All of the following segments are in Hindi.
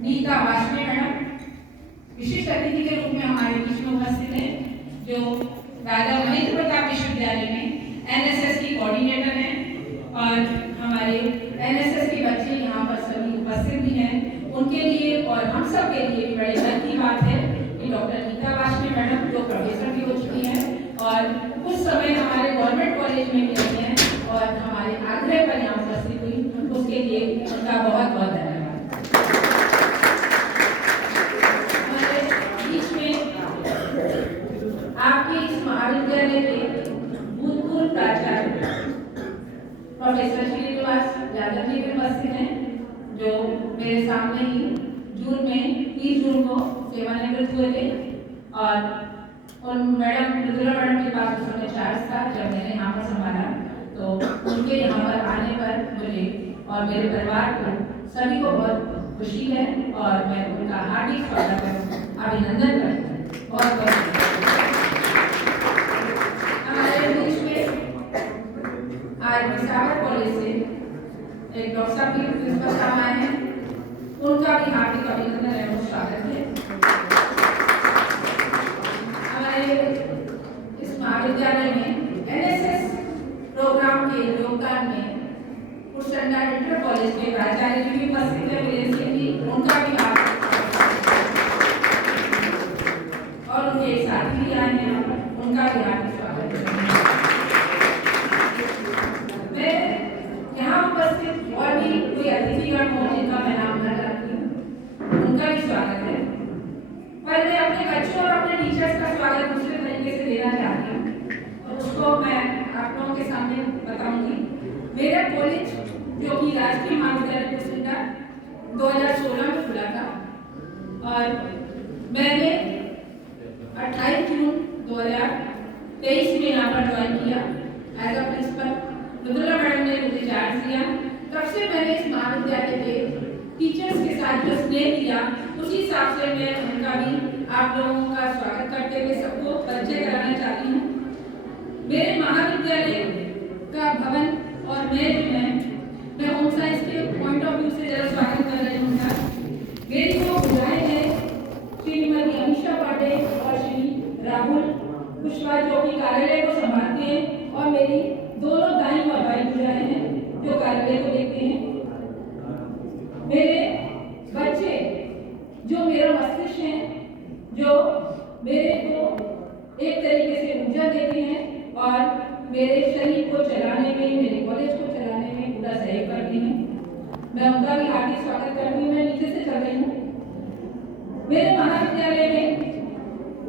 नीता वाशने मैडम विशिष्ट अतिथि के रूप में हमारे बीच में उपस्थित हैं, जो राजा महेंद्र प्रताप विश्वविद्यालय में एनएसएस की कोऑर्डिनेटर हैं और हमारे एनएसएस के बच्चे यहाँ पर सभी उपस्थित भी हैं। उनके लिए और हम सब के लिए बड़े गर्व की बात है कि डॉक्टर नीता वाशने मैडम जो प्रोफेसर भी हो चुकी हैं और कुछ समय हमारे गवर्नमेंट कॉलेज में भी रही हैं और हमारे आग्रह पर यहाँ उपस्थित हुई, उसके लिए उनका बहुत बहुत धन्यवाद। आपके इस महाविद्यालय के भूतपूर्व प्राचार्य प्रोफेसर श्रीनिवास यादव जी भी उपस्थित हैं, जो मेरे सामने ही जून में 30 जून को सेवानिवृत्त हुए थे और उन मृदुला मैडम के पास उस समय चार्ज था जब मैंने यहाँ पर संभाला, तो उनके यहाँ पर आने पर मुझे और मेरे परिवार को सभी को बहुत खुशी है और मैं उनका हार्दिक स्वागत और अभिनंदन करती हूँ। बहुत बहुत आज विशाखा कॉलेज से एक डॉक्टर साहब की प्रिंसिपल साहब आए हैं, उनका भी हार्दिक अभिनंदन एवं स्वागत है। हमारे इस महाविद्यालय में एनएसएस प्रोग्राम के योगदान में कुशंडा इंटर कॉलेज के प्राचार्य जी भी उपस्थित है, वीरेंद्र सिंह जी, उनका भी और उनके एक साथी भी आए हैं, उनका भी हार्दिक स्वागत है। और भी कोई अतिथिगण हो जिनका मैं नाम न रखती हूँ, उनका भी स्वागत है, पर मैं अपने बच्चों और अपने टीचर्स का स्वागत दूसरे तरीके से देना चाहती हूँ और उसको मैं आप लोगों के सामने बताऊंगी। मेरा कॉलेज जो कि राजकीय महाविद्यालय कुशीनगर 2016 में खुला था और मैंने 28 जून 2023 में यहाँ पर ज्वाइन किया as a principal. Mridula madam ने मुझे चार्ज दिया, तब से मैंने इस महाविद्यालय के टीचर्स के साथ जो स्नेह किया, उसी हिसाब से मैं उनका भी आप लोगों का स्वागत करते हुए सबको परिचय कराना चाहती हूँ। मेरे महाविद्यालय का भवन और मैं होम साइंस के पॉइंट ऑफ व्यू से जरा स्वागत कर रही हूँ। मेरी जो बुलाए हैं श्रीमती अमीषा पांडे और श्री राहुल कुशवाहा जो कि कार्यालय को संभालते हैं और मेरी दोनों दाई और भाई बुलाए हैं जो कार्यालय को देखते हैं। मेरे बच्चे जो मेरा मस्तिष्क है, जो मेरे को एक तरीके से ऊर्जा देते हैं और मेरे शरीर को चलाने में, मेरे कॉलेज को चलाने में पूरा सहयोग करती हैं, मैं उनका भी हार्दिक स्वागत करती हूँ। मैं नीचे से चल रही हूँ। मेरे महाविद्यालय में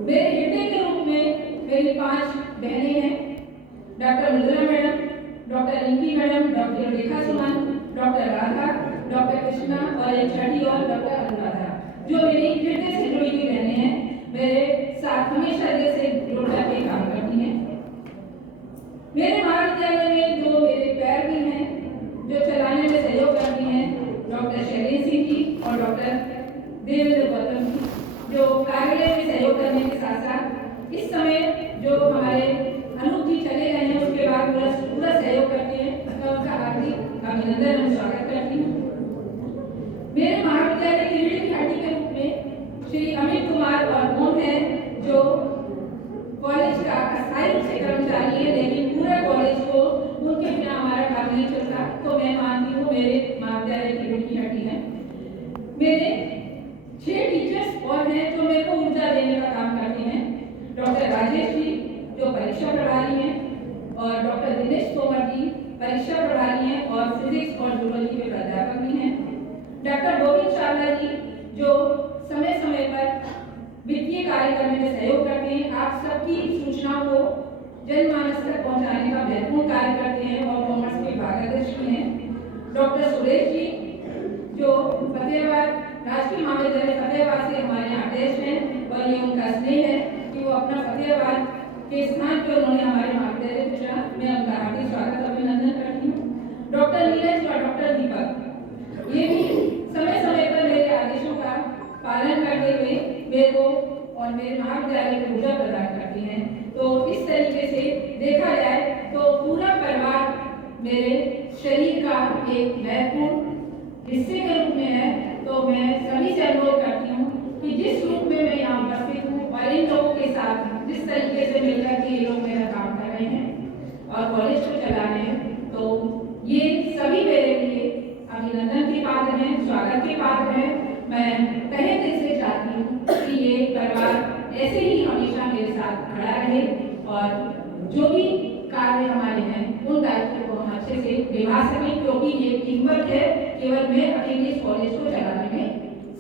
मेरे हृदय के रूप में मेरी 5 बहनें हैं, doctor Mridula madam, doctor Rinki madam, doctor Rekha Suman, doctor Radha, doctor Krishna और एक छठी और डॉक्टर अनुराधा, जो मेरी हृदय से जुड़ी हुई बहनें हैं, मेरे साथ हमेशा हृदय से जुड़ करके काम करती हैं। मेरे महाविद्यालय में जो मेरे पैर भी हैं, जो चलाने में सहयोग करती हैं, डॉक्टर शैलेंद्र सिंह जी और डॉक्टर देवेंद्र गौतम जी, जो कार्यालय में सहयोग करने के साथ साथ इस समय जो हमारे अनूप जी चले गए हैं उसके बाद पूरा सहयोग करते हैं, मैं उनका हार्दिक अभिनंदन और स्वागत करती हूँ। मेरे महाविद्यालय की रीढ़ की हड्डी के रूप में श्री अमित कुमार और मोहन है, जो कॉलेज का अस्थायी रूप से कर्मचारी है, लेकिन पूरा कॉलेज को उनके बिना हमारा काम नहीं चलता, तो मैं मानती हूँ मेरे महाविद्यालय की रीढ़ की हड्डी है। मेरे 6 टीचर्स और हैं जो मेरे को ऊर्जा देने का काम करते हैं। डॉक्टर राजेश जी जो परीक्षा प्रभारी हैं और डॉक्टर दिनेश तोमर जी परीक्षा प्रभारी हैं और फिजिक्स और जूलॉजी के प्राध्यापक भी हैं। डॉक्टर गोविंद चावला जी जो समय समय पर वित्तीय कार्य करने में सहयोग करते हैं, आप सबकी सूचनाओं को जनमानस तक पहुंचाने का महत्वपूर्ण कार्य करते हैं और कॉमर्स के भागाध्यक्ष भी हैं। डॉक्टर सुरेश जी जो फतेहाबाद राजकीय महाविद्यालय फतेहाबाद से हमारे यहाँ अटैच हैं और ये उनका स्नेह है कि वो अपना फतेहाबाद के स्थान पर उन्होंने हमारे महाविद्यालय को चुना, मैं उनका हार्दिक स्वागत अभिनंदन करती हूँ। डॉक्टर नीरज और डॉक्टर दीपक ये भी समय समय पर मेरे आदेशों का पालन करते हुए मेरे को और मेरे महाविद्यालय को ऊर्जा प्रदान करती हैं। तो इस तरीके से देखा जाए तो पूरा परिवार मेरे शरीर का एक महत्वपूर्ण हिस्से के रूप में है, तो मैं सभी से सबके पात्र हैं। मैं तहे दिल से चाहती हूँ कि ये परिवार ऐसे ही हमेशा मेरे साथ खड़ा रहे और जो भी कार्य हमारे हैं उन दायित्वों को हम अच्छे से निभा सकें, क्योंकि ये टीम वर्क है। केवल मैं अकेले इस कॉलेज को चलाने में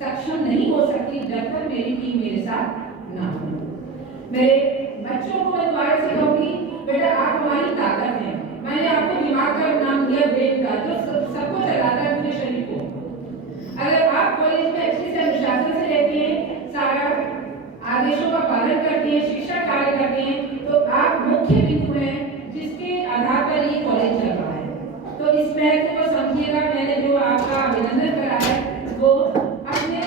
सक्षम नहीं हो सकती जब तक मेरी टीम मेरे साथ ना हो। मेरे बच्चों को मैं दोबारा से कहूँगी, बेटा आप हमारी ताकत हैं। मैंने आपको दिमाग का नाम दिया, ब्रेन का, जो सबको चलाता है पूरे शरीर को। अगर आप कॉलेज में अच्छे से अनुशासन से रहते हैं, सारा आदेशों का पालन करते हैं, शिक्षा कार्य करते हैं, तो आप मुख्य बिंदु हैं जिसके आधार पर ये कॉलेज चल रहा है। तो इस महत्व को समझिएगा। मैंने जो आपका अभिनंदन करा है वो अपने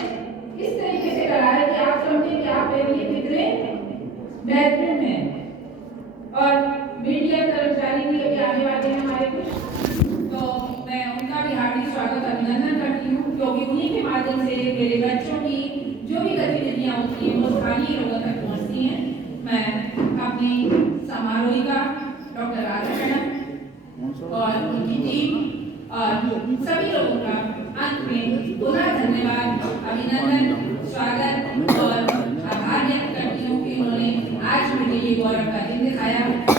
इस तरीके से करा है कि आप समझें कि आप मेरे लिए कितने महत्वपूर्ण हैं। और मीडिया कर्मचारी भी अभी आने वाले हैं हमारे कुछ, तो मैं उनका भी हार्दिक स्वागत अभिनंदन करती हूँ, क्योंकि उन्हीं के माध्यम से मेरे बच्चों की जो भी गतिविधियाँ होती हैं वो स्थानीय लोगों तक पहुँचती हैं। मैं अपनी समारोहिका डॉक्टर राधा मैडम और उनकी टीम और सभी लोगों का अंत में पुनः धन्यवाद, अभिनंदन, स्वागत और आभार व्यक्त करती हूँ कि उन्होंने आज मुझे ये गौरव का दिन दिखाया।